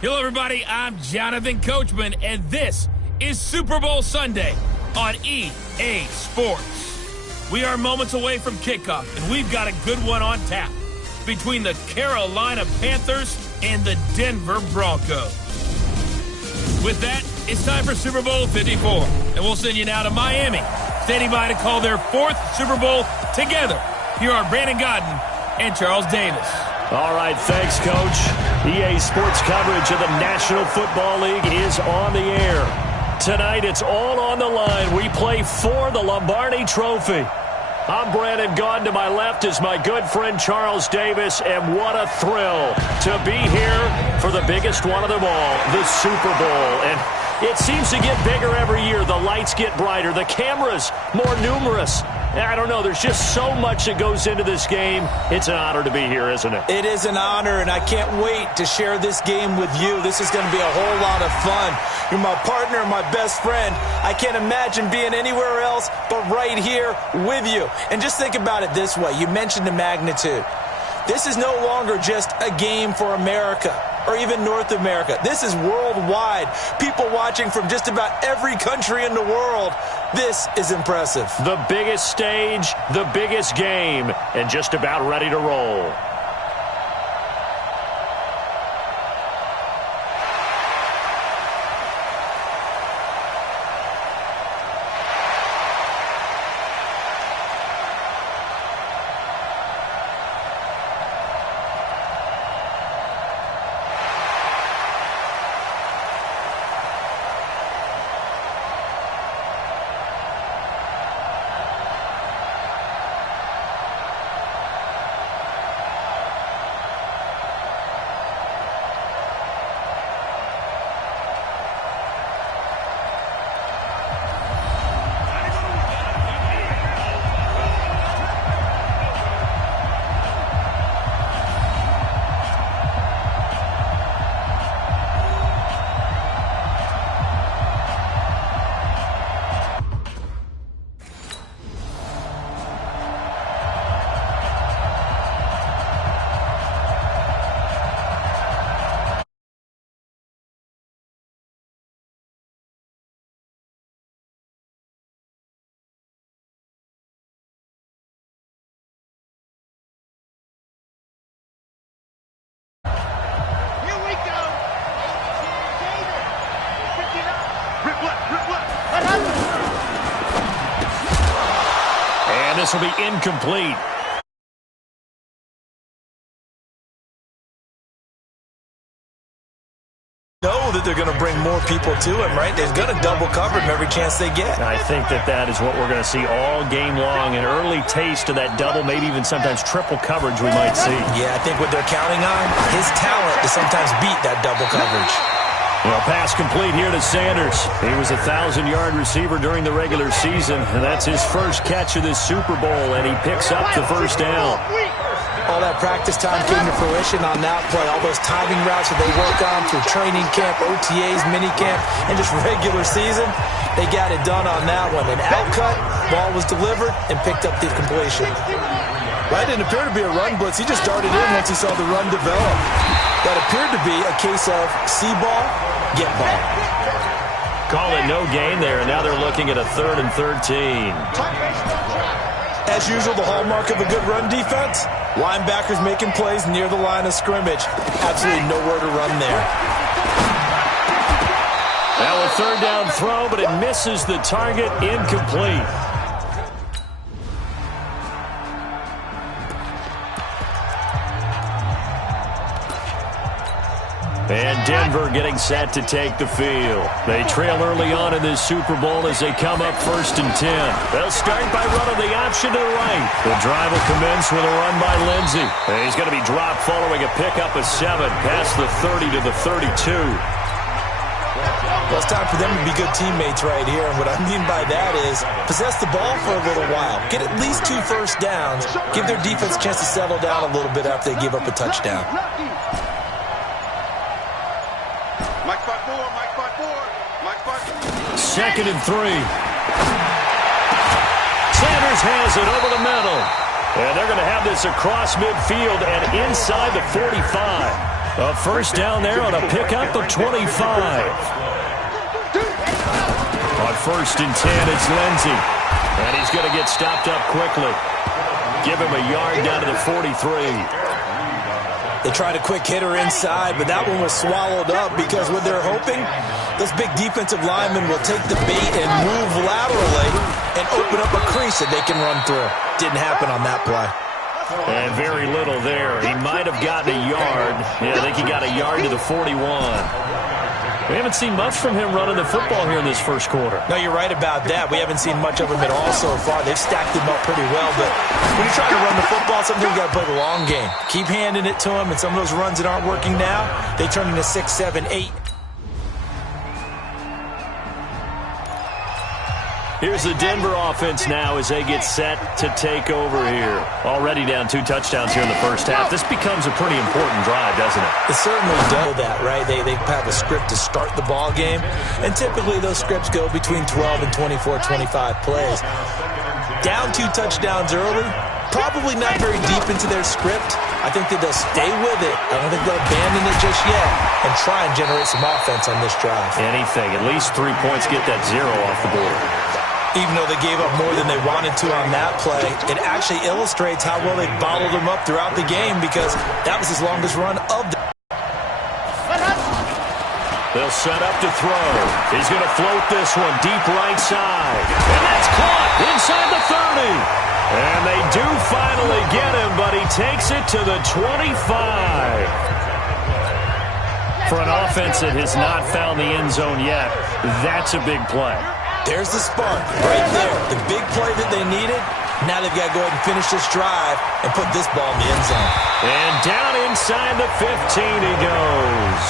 Hello, everybody. I'm Jonathan Coachman, and this is Super Bowl Sunday on EA Sports. We are moments away from kickoff, and we've got a good one on tap between the Carolina Panthers and the Denver Broncos. With that, it's time for Super Bowl 54, and we'll send you now to Miami, standing by to call their fourth Super Bowl together. Here are Brandon Godden and Charles Davis. All right, thanks, Coach. EA Sports coverage of the National Football League is on the air. Tonight, it's all on the line. We play for the Lombardi Trophy. I'm Brandon Gaudin. To my left is my good friend Charles Davis, and what a thrill to be here for the biggest one of them all, the Super Bowl. And it seems to get bigger every year. The lights get brighter, the cameras more numerous. I don't know, there's just so much that goes into this game. It's an honor to be here, isn't it? It is an honor, and I can't wait to share this game with you. This is going to be a whole lot of fun. You're my partner, my best friend. I can't imagine being anywhere else but right here with you. And just think about it this way. You mentioned the magnitude. This is no longer just a game for America or even North America. This is worldwide. People watching from just about every country in the world. This is impressive. The biggest stage, the biggest game, and just about ready to roll. And this will be incomplete. Know that they're going to bring more people to him, right? They're going to double cover him every chance they get. I think that is what we're going to see all game long. An early taste of that double, maybe even sometimes triple coverage we might see. Yeah, I think what they're counting on, his talent to sometimes beat that double coverage. Well, pass complete here to Sanders. He was a 1,000-yard receiver during the regular season, and that's his first catch of this Super Bowl, and he picks up the first down. All that practice time came to fruition on that play. All those timing routes that they work on through training camp, OTAs, minicamp, and just regular season, they got it done on that one. An outcut, ball was delivered, and picked up the completion. That didn't appear to be a run blitz. He just darted in once he saw the run develop. That appeared to be a case of see ball, get ball. Call it no gain there, and now they're looking at a 3rd and 13. As usual, the hallmark of a good run defense, linebackers making plays near the line of scrimmage. Absolutely nowhere to run there. Now a 3rd down throw, but it misses the target, incomplete. And Denver getting set to take the field. They trail early on in this Super Bowl as they come up 1st and 10. They'll start by running the option to the right. The drive will commence with a run by Lindsey. And he's going to be dropped following a pickup of 7 past the 30 to the 32. Well, it's time for them to be good teammates right here. And what I mean by that is possess the ball for a little while. Get at least 2 first downs. Give their defense a chance to settle down a little bit after they give up a touchdown. Second and 3. Sanders has it over the middle. And they're going to have this across midfield and inside the 45. A first down there on a pickup of 25. On 1st and 10, it's Lindsey. And he's going to get stopped up quickly. Give him a yard down to the 43. They tried a quick hitter inside, but that one was swallowed up because what they're hoping, those big defensive linemen will take the bait and move laterally and open up a crease that they can run through. Didn't happen on that play. And very little there. He might have gotten a yard. Yeah, I think he got a yard to the 41. We haven't seen much from him running the football here in this first quarter. No, you're right about that. We haven't seen much of him at all so far. They've stacked him up pretty well, but when you're trying to run the football, sometimes you got to play the long game. Keep handing it to him, and some of those runs that aren't working now, they turn into 6, 7, 8. Here's the Denver offense now as they get set to take over here. Already down 2 touchdowns here in the first half. This becomes a pretty important drive, doesn't it? It certainly does that, right? They have a script to start the ball game, and typically those scripts go between 12 and 24, 25 plays. Down 2 touchdowns early, probably not very deep into their script. I think that they'll stay with it. I don't think they'll abandon it just yet and try and generate some offense on this drive. Anything. At least 3 points, get that 0 off the board. Even though they gave up more than they wanted to on that play, it actually illustrates how well they bottled them up throughout the game because that was his longest run of the... They'll set up to throw. He's going to float this one deep right side. And that's caught inside the 30. And they do finally get him, but he takes it to the 25. For an offense that has not found the end zone yet, that's a big play. There's the spark right there. The big play that they needed. Now they've got to go ahead and finish this drive and put this ball in the end zone. And down inside the 15 he goes.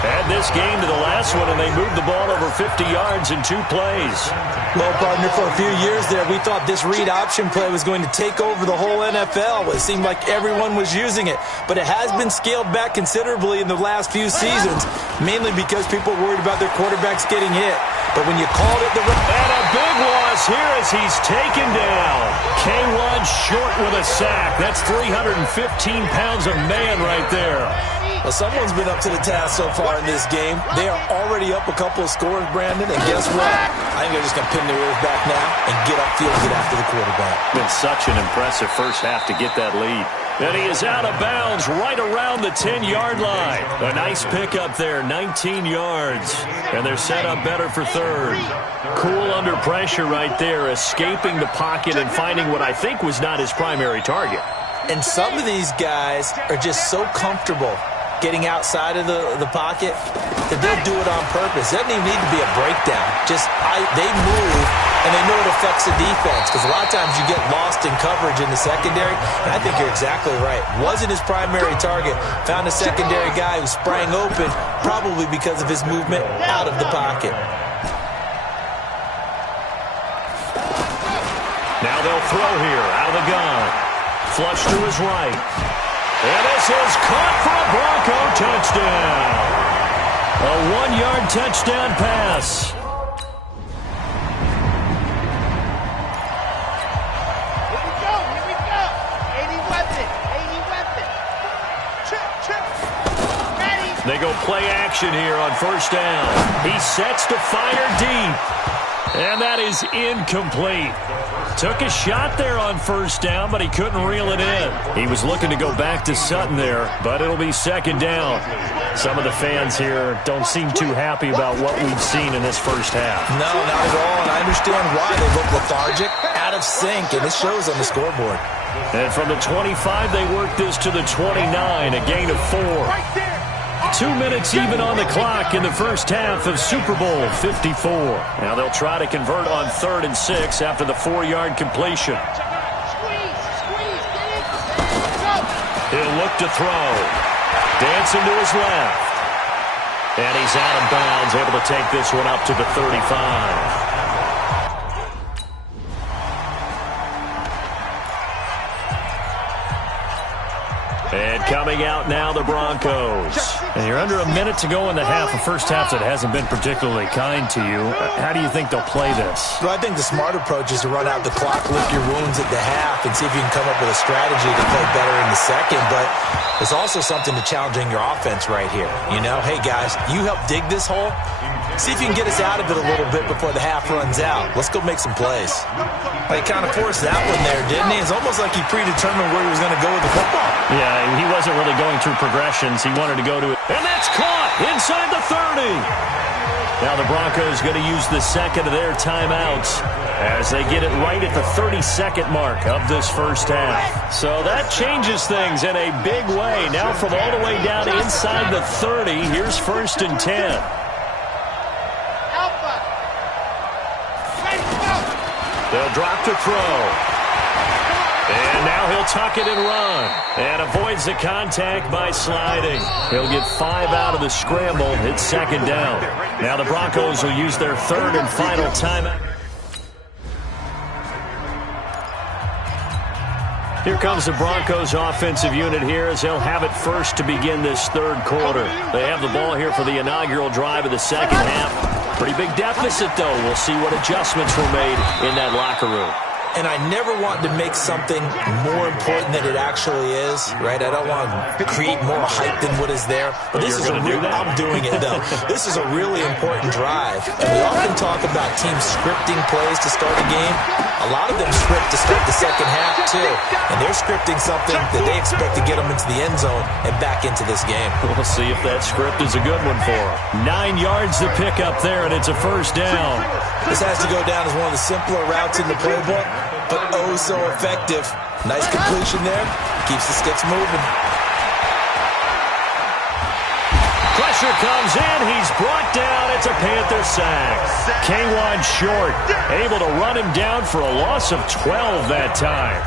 Add this game to the last one, and they moved the ball over 50 yards in 2 plays. Well, partner, for a few years there, we thought this read option play was going to take over the whole NFL. It seemed like everyone was using it. But it has been scaled back considerably in the last few seasons, mainly because people are worried about their quarterbacks getting hit. But when you called it the... And a big loss here as he's taken down. K1 short with a sack. That's 315 pounds of man right there. Well, someone's been up to the task so far in this game. They are already up a couple of scores, Brandon, and guess what? I think they're just going to pin their ears back now and get upfield and get after the quarterback. Been such an impressive first half to get that lead. And he is out of bounds right around the 10-yard line. A nice pickup there, 19 yards. And they're set up better for 3rd. Cool under pressure right there, escaping the pocket and finding what I think was not his primary target. And some of these guys are just so comfortable getting outside of the pocket that they'll do it on purpose. It doesn't even need to be a breakdown. They move, and they know it affects the defense because a lot of times you get lost in coverage in the secondary, and I think you're exactly right. Wasn't his primary target. Found a secondary guy who sprang open, probably because of his movement out of the pocket. Now they'll throw here out of the gun. Flush to his right. And this is caught for a Bronco touchdown. A 1-yard touchdown pass. Here we go. 80 weapon. Ready. They go play action here on 1st down. He sets to fire deep. And that is incomplete. Took a shot there on 1st down, but he couldn't reel it in. He was looking to go back to Sutton there, but it'll be 2nd down. Some of the fans here don't seem too happy about what we've seen in this first half. No, not at all, and I understand why. They look lethargic, out of sync, and it shows on the scoreboard. And from the 25, they work this to the 29, a gain of 4. 2 minutes even on the clock in the first half of Super Bowl 54. Now they'll try to convert on 3rd and 6 after the 4-yard completion. He'll look to throw. Dancing to his left. And he's out of bounds, able to take this one up to the 35. And coming out now, the Broncos. And you're under a minute to go in the half, a first half that hasn't been particularly kind to you. How do you think they'll play this? Well, I think the smart approach is to run out the clock, lick your wounds at the half, and see if you can come up with a strategy to play better in the second. But there's also something to challenging your offense right here. You know, hey, guys, you help dig this hole. See if you can get us out of it a little bit before the half runs out. Let's go make some plays. He kind of forced that one there, didn't he? It's almost like he predetermined where he was going to go with the football. Yeah, he wasn't really going through progressions. He wanted to go to it. And that's caught inside the 30. Now the Broncos going to use the second of their timeouts as they get it right at the 32nd mark of this first half. So that changes things in a big way. Now from all the way down inside the 30, here's 1st and 10. They'll drop to throw. And now he'll tuck it and run. And avoids the contact by sliding. He'll get 5 out of the scramble. It's 2nd down. Now the Broncos will use their 3rd and final timeout. Here comes the Broncos offensive unit here as they'll have it first to begin this 3rd quarter. They have the ball here for the inaugural drive of the 2nd half. Pretty big deficit, though. We'll see what adjustments were made in that locker room. And I never want to make something more important than it actually is, right? I don't want to create more hype than what is there. But this is a real, I'm doing it, though. This is a really important drive. And we often talk about teams scripting plays to start a game. A lot of them script to start the second half, too. And they're scripting something that they expect to get them into the end zone and back into this game. We'll see if that script is a good one for them. 9 yards to pick up there, and it's a 1st down. This has to go down as one of the simpler routes in the playbook, but oh so effective. Nice completion there. Keeps the sticks moving. Pressure comes in. He's brought down. It's a Panther sack. K1 short. Able to run him down for a loss of 12 that time.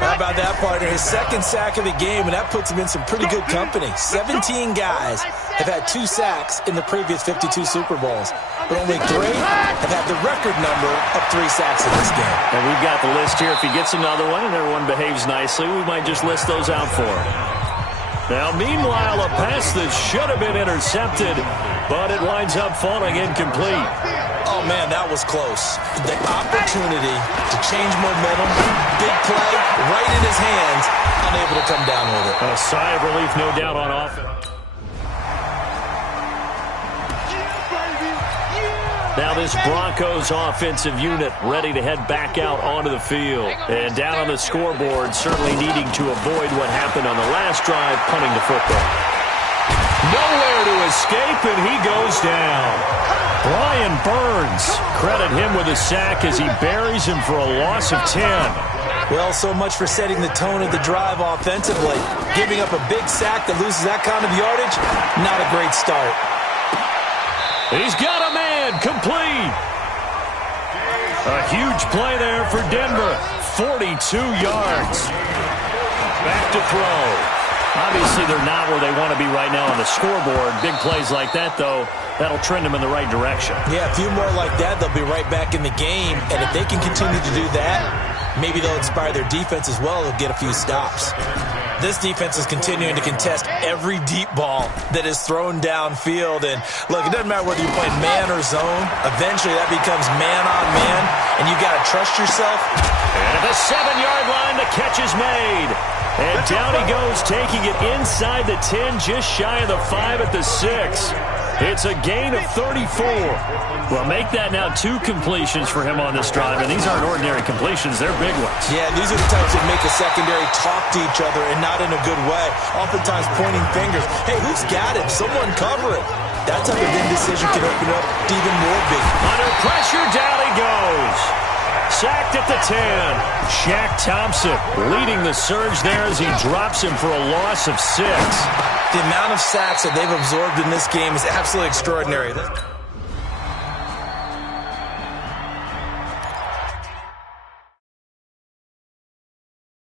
How about that, partner? His 2nd sack of the game, and that puts him in some pretty good company. 17 guys have had 2 sacks in the previous 52 Super Bowls, but only 3 have had the record number of 3 sacks in this game. And we've got the list here. If he gets another one and everyone behaves nicely, we might just list those out for him. Now, meanwhile, a pass that should have been intercepted, but it winds up falling incomplete. Oh, man, that was close. The opportunity to change momentum, big play, right in his hands, unable to come down with it. A sigh of relief, no doubt, on offense. Now this Broncos offensive unit ready to head back out onto the field. And down on the scoreboard, certainly needing to avoid what happened on the last drive, punting the football. Nowhere to escape, and he goes down. Brian Burns, credit him with a sack as he buries him for a loss of 10. Well, so much for setting the tone of the drive offensively. Giving up a big sack that loses that kind of yardage, not a great start. He's got a man, complete. A huge play there for Denver. 42 yards. Back to throw. Obviously, they're not where they want to be right now on the scoreboard. Big plays like that, though, that'll trend them in the right direction. Yeah, a few more like that, they'll be right back in the game. And if they can continue to do that, maybe they'll inspire their defense as well. They'll get a few stops. This defense is continuing to contest every deep ball that is thrown downfield. And, look, it doesn't matter whether you're playing man or zone. Eventually, that becomes man on man, and you've got to trust yourself. And at the 7-yard line, the catch is made. And down he goes, taking it inside the 10, just shy of the 5 at the 6. It's a gain of 34. Well, make that now 2 completions for him on this drive, and these aren't ordinary completions. They're big ones. Yeah, these are the types that make the secondary talk to each other, and not in a good way. Oftentimes pointing fingers. Hey, who's got him? Someone cover it. That type of indecision can open up to even more big. Under pressure, down he goes. Sacked at the 10. Shaq Thompson leading the surge there as he drops him for a loss of 6. The amount of sacks that they've absorbed in this game is absolutely extraordinary.